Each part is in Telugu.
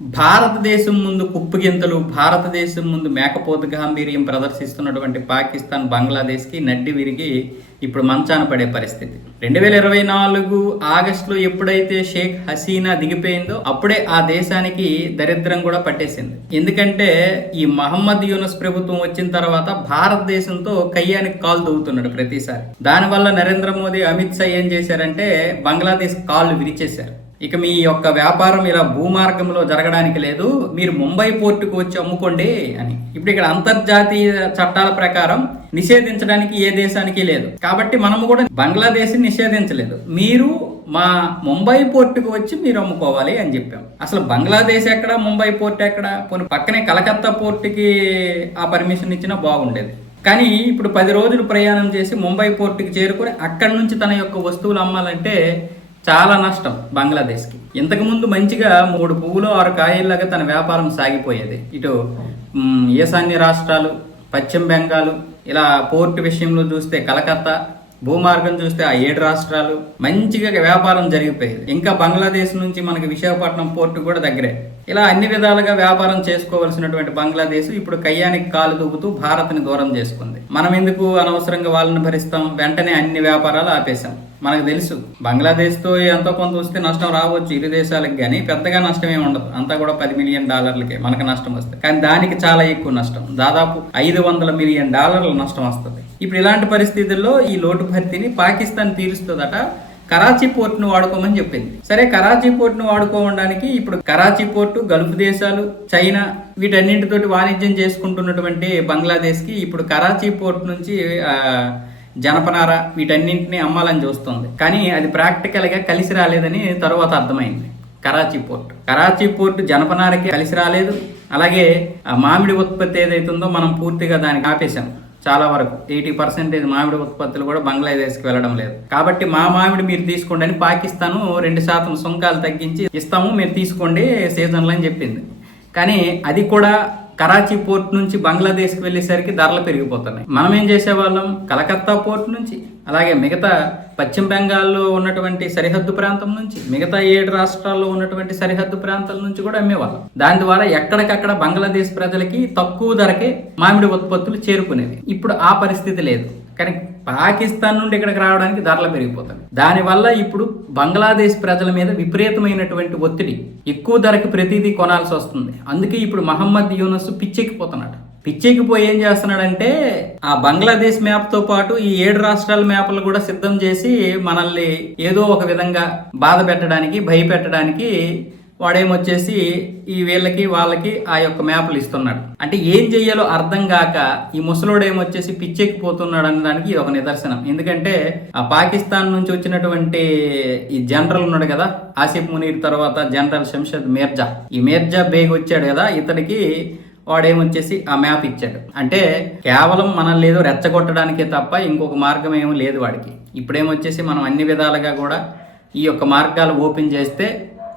భారతదేశం ముందు కుప్పగింతలు భారతదేశం ముందు మేకపోతు గాంభీర్యం ప్రదర్శిస్తున్నటువంటి పాకిస్తాన్ బంగ్లాదేశ్కి నడ్డి విరిగి ఇప్పుడు మంచాన పడే పరిస్థితి. రెండు వేల ఇరవై నాలుగు ఆగస్టులో ఎప్పుడైతే షేక్ హసీనా దిగిపోయిందో అప్పుడే ఆ దేశానికి దరిద్రం కూడా పట్టేసింది. ఎందుకంటే ఈ మహమ్మద్ యూనస్ ప్రభుత్వం వచ్చిన తర్వాత భారతదేశంతో కయ్యానికి కాలు దూవుతున్నాడు ప్రతిసారి. దానివల్ల నరేంద్ర మోదీ అమిత్ షా ఏం చేశారంటే బంగ్లాదేశ్ కాళ్ళు విరిచేశారు. ఇక మీ యొక్క వ్యాపారం ఇలా భూమార్గంలో జరగడానికి లేదు. మీరు ముంబై పోర్టుకు వచ్చి అమ్ముకోండి అని. ఇప్పుడు ఇక్కడ అంతర్జాతీయ చట్టాల ప్రకారం నిషేధించడానికి ఏ దేశానికి లేదు. కాబట్టి మనము కూడా బంగ్లాదేశ్ నిషేధించలేదు. మీరు మా ముంబై పోర్టుకు వచ్చి మీరు అమ్ముకోవాలి అని చెప్పాం. అసలు బంగ్లాదేశ్ ఎక్కడ ముంబై పోర్ట్ ఎక్కడ? పక్కనే కలకత్తా పోర్టుకి ఆ పర్మిషన్ ఇచ్చినా బాగుండేది. కానీ ఇప్పుడు పది రోజులు ప్రయాణం చేసి ముంబై పోర్టుకి చేరుకొని అక్కడి నుంచి తన యొక్క వస్తువులు అమ్మాలంటే చాలా నష్టం బంగ్లాదేశ్కి. ఇంతకుముందు మంచిగా మూడు పువ్వులు ఆరు కాయల్లాగా తన వ్యాపారం సాగిపోయేది. ఇటు ఈశాన్య రాష్ట్రాలు పశ్చిమ బెంగాల్ ఇలా పోర్టు విషయంలో చూస్తే కలకత్తా భూమార్గం చూస్తే ఆ ఏడు రాష్ట్రాలు మంచిగా వ్యాపారం జరిగిపోయేది. ఇంకా బంగ్లాదేశ్ నుంచి మనకి విశాఖపట్నం పోర్టు కూడా దగ్గరే. ఇలా అన్ని విధాలుగా వ్యాపారం చేసుకోవలసినటువంటి బంగ్లాదేశ్ ఇప్పుడు కయ్యానికి కాలు దూపుతూ భారత్ని దూరం చేసుకుంది. మనం ఎందుకు అనవసరంగా వాళ్ళని భరిస్తాం? వెంటనే అన్ని వ్యాపారాలు ఆపేశాం. మనకు తెలుసు బంగ్లాదేశ్తో ఎంతో కొంత వస్తే నష్టం రావచ్చు. ఇరు దేశాలకు కానీ పెద్దగా నష్టం ఏమి ఉండదు. అంతా కూడా పది మిలియన్ డాలర్లకే మనకు నష్టం వస్తుంది కానీ దానికి చాలా ఎక్కువ నష్టం. దాదాపు ఐదు వందల మిలియన్ డాలర్ల నష్టం వస్తుంది. ఇప్పుడు ఇలాంటి పరిస్థితుల్లో ఈ లోటు భర్తీని పాకిస్తాన్ తీరుస్తుందట. కరాచీ పోర్టును వాడుకోమని చెప్పింది. సరే కరాచీ పోర్టును వాడుకోవడానికి ఇప్పుడు కరాచీ పోర్టు గల్ఫ్ దేశాలు చైనా వీటన్నింటితోటి వాణిజ్యం చేసుకుంటున్నటువంటి బంగ్లాదేశ్కి ఇప్పుడు కరాచీ పోర్ట్ నుంచి జనపనార వీటన్నింటినీ అమ్మాలని చూస్తుంది. కానీ అది ప్రాక్టికల్గా కలిసి రాలేదని తరువాత అర్థమైంది. కరాచీ పోర్ట్. కరాచీ పోర్ట్ జనపనారకి కలిసి రాలేదు. అలాగే ఆ మామిడి ఉత్పత్తి ఏదైతుందో మనం పూర్తిగా దానికి ఆపేశాం. చాలా వరకు. ఎయిటీ పర్సెంటేజ్ మామిడి ఉత్పత్తులు కూడా బంగ్లాదేశ్కి వెళ్ళడం లేదు. కాబట్టి మా మామిడి మీరు తీసుకోండి అని పాకిస్తాన్ రెండు శాతం సుంకాలు తగ్గించి ఇస్తాము మీరు తీసుకోండి సీజన్లో అని చెప్పింది. కానీ అది కూడా కరాచీ పోర్ట్ నుంచి బంగ్లాదేశ్కి వెళ్ళేసరికి ధరలు పెరిగిపోతున్నాయి. మనం ఏం చేసేవాళ్ళం? కలకత్తా పోర్ట్ నుంచి అలాగే మిగతా పశ్చిమ బెంగాల్లో ఉన్నటువంటి సరిహద్దు ప్రాంతం నుంచి మిగతా ఏడు రాష్ట్రాల్లో ఉన్నటువంటి సరిహద్దు ప్రాంతాల నుంచి కూడా అమ్మేవాళ్ళం. దాని ద్వారా ఎక్కడికక్కడ బంగ్లాదేశ్ ప్రజలకి తక్కువ ధరకే మామిడి ఉత్పత్తులు చేరుకునేవి ఇప్పుడు ఆ పరిస్థితి లేదు. కానీ పాకిస్తాన్ నుండి ఇక్కడికి రావడానికి ధరలు పెరిగిపోతాయి దానివల్ల ఇప్పుడు బంగ్లాదేశ్ ప్రజల మీద విపరీతమైనటువంటి ఒత్తిడి. ఎక్కువ ధరకి ప్రతిదీ కొనాల్సి వస్తుంది. అందుకే ఇప్పుడు మహమ్మద్ యూనస్ పిచ్చెక్కిపోతున్నాడు. పిచ్చెక్కిపోయి ఏం చేస్తున్నాడంటే ఆ బంగ్లాదేశ్ మ్యాప్తో పాటు ఈ ఏడు రాష్ట్రాల మ్యాప్లు కూడా సిద్ధం చేసి మనల్ని ఏదో ఒక విధంగా బాధ పెట్టడానికి భయపెట్టడానికి వాడేమొచ్చేసి ఈ వీళ్ళకి వాళ్ళకి ఆ యొక్క మ్యాప్లు ఇస్తున్నాడు. అంటే ఏం చెయ్యాలో అర్థం కాక ఈ ముసలోడు ఏమొచ్చేసి పిచ్చెక్కిపోతున్నాడు అనే దానికి ఇది ఒక నిదర్శనం. ఎందుకంటే ఆ పాకిస్తాన్ నుంచి వచ్చినటువంటి ఈ జనరల్ ఉన్నాడు కదా ఆసిఫ్ మునీర్ తర్వాత జనరల్ శంషద్ మీర్జా. ఈ మీర్జా బేగ్ వచ్చాడు కదా ఇతడికి వాడేమొచ్చేసి ఆ మ్యాప్ ఇచ్చాడు. అంటే కేవలం మనల్ని ఏదో రెచ్చగొట్టడానికే తప్ప ఇంకొక మార్గం ఏమీ లేదు వాడికి. ఇప్పుడేమొచ్చేసి మనం అన్ని విధాలుగా కూడా ఈ యొక్క మార్గాలు ఓపెన్ చేస్తే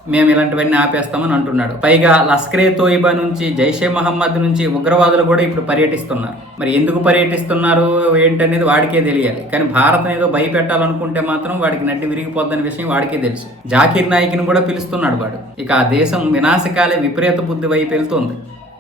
మేము ఇలాంటివన్నీ ఆపేస్తామని అంటున్నాడు. పైగా లస్కరే తోయిబా నుంచి జైషే మహమ్మద్ నుంచి ఉగ్రవాదులు కూడా ఇప్పుడు పర్యటిస్తున్నారు. మరి ఎందుకు పర్యటిస్తున్నారు ఏంటనేది వాడికే తెలియాలి. కానీ భారత్ ఏదో భయపెట్టాలనుకుంటే మాత్రం వాడికి నడ్డి విరిగిపోద్దనే విషయం వాడికే తెలుసు. జాకీర్ నాయక్ని కూడా పిలుస్తున్నాడు వాడు. ఇక ఆ దేశం వినాశకాలే విపరీత బుద్ధి వైపు వెళ్తుంది.